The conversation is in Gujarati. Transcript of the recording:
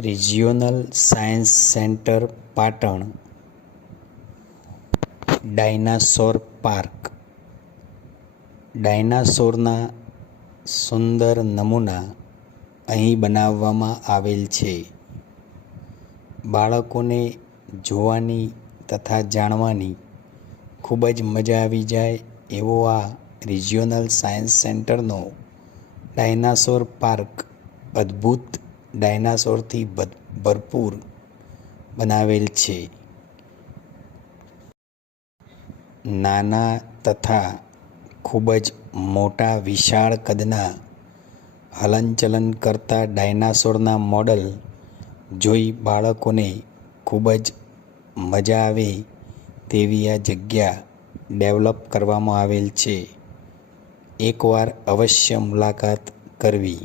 Regional science centre Patan dinosaur park. ડાયનાસોરના સુંદર નમૂના અહીં બનાવવામાં આવેલ છે. બાળકોને જોવાની તથા જાણવાની ખૂબ જ મજા આવી જાય એવો આ રિજિયોનલ સાયન્સ સેન્ટરનો ડાયનાસોર પાર્ક અદ્ભુત ડાયનાસોરથી ભરપૂર બનાવેલ છે. નાના તથા ખૂબ જ મોટા વિશાળ કદના હલનચલન કરતા ડાયનાસોરના મોડલ જોઈ બાળકોને ખૂબ જ મજા આવે તેવી આ જગ્યા ડેવલપ કરવામાં આવેલ છે. એકવાર અવશ્ય મુલાકાત કરવી.